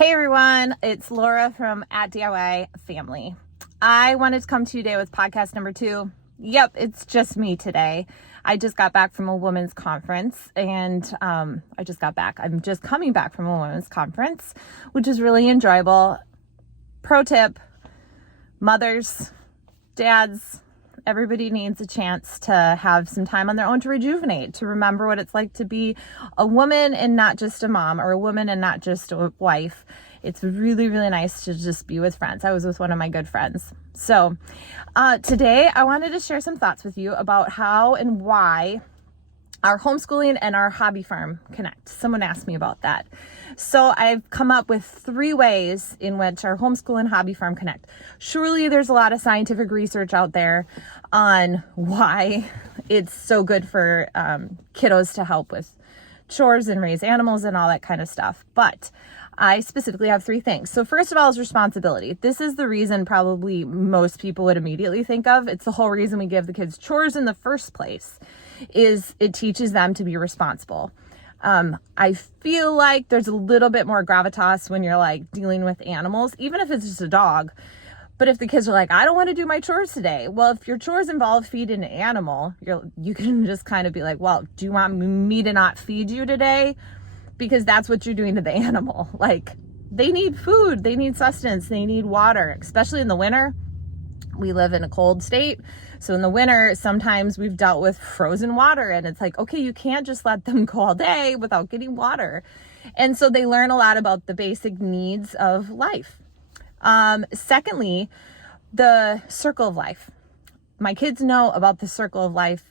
Hey everyone, it's Laura from at DIY Family. I wanted to come to you today with podcast number 2. Yep, it's just me today. I just got back from a women's conference and I'm just coming back from a women's conference, which is really enjoyable. Pro tip, mothers, dads, everybody needs a chance to have some time on their own to rejuvenate, to remember what it's like to be a woman and not just a mom, or a woman and not just a wife. It's really, really nice to just be with friends. I was with one of my good friends. So today I wanted to share some thoughts with you about how and why our homeschooling and our hobby farm connect. Someone asked me about that. So I've come up with 3 ways in which our homeschool and hobby farm connect. Surely there's a lot of scientific research out there on why it's so good for kiddos to help with chores and raise animals and all that kind of stuff. But I specifically have 3 things. So first of all is responsibility. This is the reason probably most people would immediately think of. It's the whole reason we give the kids chores in the first place, is it teaches them to be responsible. I feel like there's a little bit more gravitas when you're like dealing with animals, even if it's just a dog. But if the kids are like, I don't want to do my chores today. Well, if your chores involve feeding an animal, you can just kind of be like, well, do you want me to not feed you today? Because that's what you're doing to the animal. Like, they need food, they need sustenance, they need water, especially in the winter. We live in a cold state. So in the winter, sometimes we've dealt with frozen water, and it's like, okay, you can't just let them go all day without getting water. And so they learn a lot about the basic needs of life. Secondly, the circle of life. My kids know about the circle of life,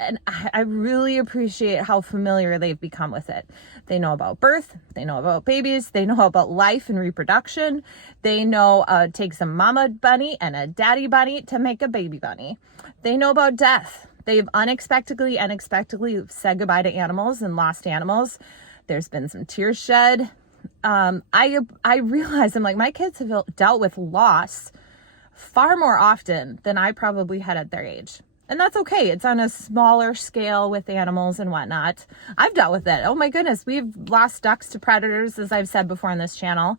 and I really appreciate how familiar they've become with it. They know about birth, they know about babies, they know about life and reproduction. They know it takes a mama bunny and a daddy bunny to make a baby bunny. They know about death. They've unexpectedly said goodbye to animals and lost animals. There's been some tears shed. I realize I'm like, my kids have dealt with loss far more often than I probably had at their age. And that's okay. It's on a smaller scale with animals and whatnot. I've dealt with it. Oh my goodness. We've lost ducks to predators, as I've said before on this channel.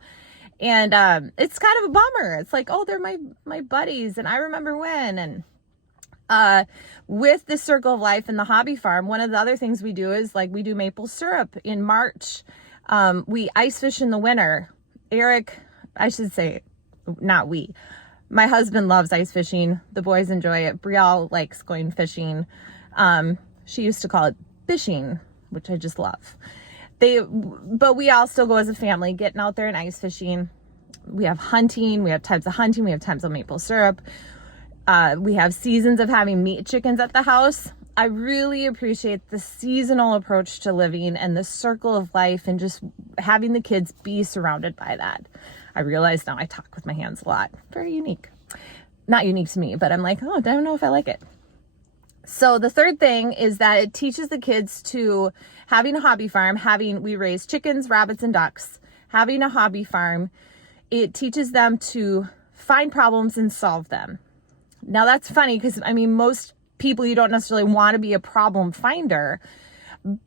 And it's kind of a bummer. It's like, oh, they're my buddies, and I remember when. And with the circle of life and the hobby farm, one of the other things we do is like we do maple syrup in March. We ice fish in the winter. Eric, I should say, not we. My husband loves ice fishing. The boys enjoy it. Brielle likes going fishing. She used to call it fishing, which I just love. But we all still go as a family, getting out there and ice fishing. We have hunting. We have types of hunting. We have types of maple syrup. We have seasons of having meat chickens at the house. I really appreciate the seasonal approach to living and the circle of life, and just having the kids be surrounded by that. I realize now I talk with my hands a lot. Very unique. Not unique to me, but I'm like, oh, I don't know if I like it. So the third thing is that it teaches the kids to, having a hobby farm, we raise chickens, rabbits, and ducks. Having a hobby farm, it teaches them to find problems and solve them. Now that's funny because, I mean, most people, you don't necessarily want to be a problem finder.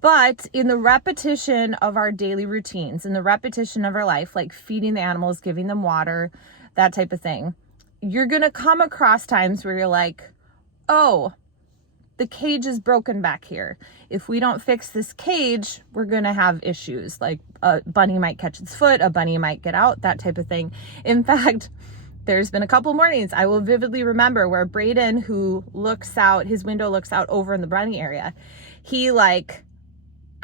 But in the repetition of our daily routines, in the repetition of our life, like feeding the animals, giving them water, that type of thing, you're going to come across times where you're like, oh, the cage is broken back here. If we don't fix this cage, we're going to have issues. Like a bunny might catch its foot, a bunny might get out, that type of thing. In fact, there's been a couple mornings I will vividly remember where Braden, who looks out, his window looks out over in the bunny area.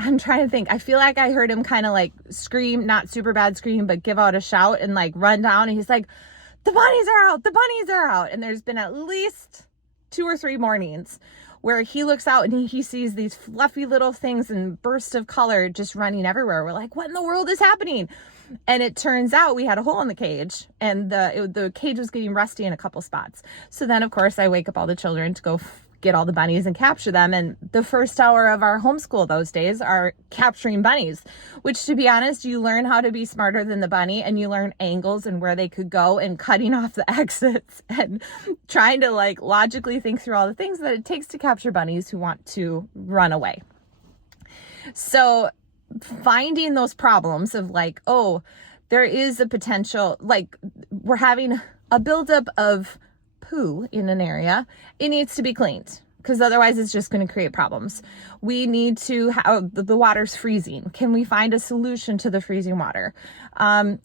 I'm trying to think. I feel like I heard him kind of like scream, not super bad scream, but give out a shout and like run down. And he's like, the bunnies are out, the bunnies are out. And there's been at least 2 or 3 mornings where he looks out and he sees these fluffy little things and bursts of color just running everywhere. We're like, what in the world is happening? And it turns out we had a hole in the cage, and the cage was getting rusty in a couple spots. So then, of course, I wake up all the children to go get all the bunnies and capture them. And the first hour of our homeschool those days are capturing bunnies, which, to be honest, you learn how to be smarter than the bunny, and you learn angles and where they could go, and cutting off the exits and trying to like logically think through all the things that it takes to capture bunnies who want to run away. So finding those problems of like, oh, there is a potential, like we're having a buildup of poo in an area. It needs to be cleaned because otherwise it's just going to create problems. We need to have the water's freezing. Can we find a solution to the freezing water?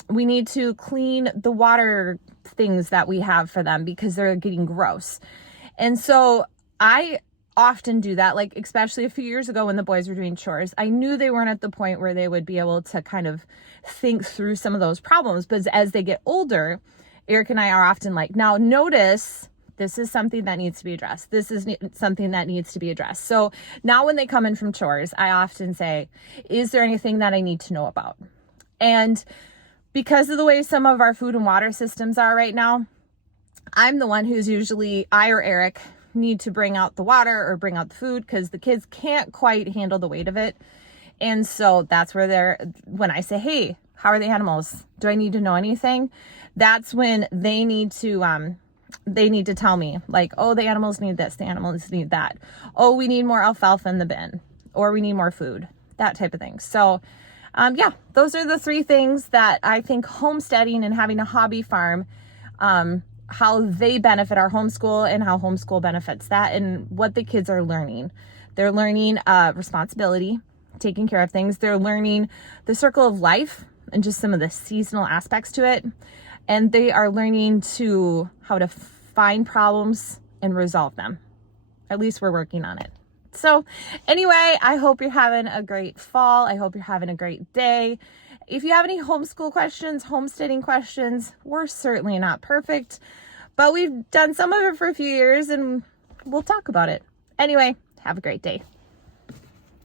We need to clean the water things that we have for them because they're getting gross. And so I often do that, like especially a few years ago when the boys were doing chores. I knew they weren't at the point where they would be able to kind of think through some of those problems, but as they get older, Eric and I are often like, now notice this is something that needs to be addressed. This is something that needs to be addressed. So now when they come in from chores, I often say, is there anything that I need to know about? And because of the way some of our food and water systems are right now, I'm the one who's usually, I or Eric need to bring out the water or bring out the food because the kids can't quite handle the weight of it. And so that's where when I say, hey, how are the animals? Do I need to know anything? That's when they need to tell me, like, oh, the animals need this, the animals need that. Oh, we need more alfalfa in the bin, or we need more food, that type of thing. So yeah, those are the 3 things that I think homesteading and having a hobby farm, how they benefit our homeschool and how homeschool benefits that and what the kids are learning. They're learning responsibility, taking care of things. They're learning the circle of life and just some of the seasonal aspects to it. And they are learning how to find problems and resolve them. At least we're working on it. So anyway, I hope you're having a great fall. I hope you're having a great day. If you have any homeschool questions, homesteading questions, we're certainly not perfect, but we've done some of it for a few years and we'll talk about it. Anyway, have a great day.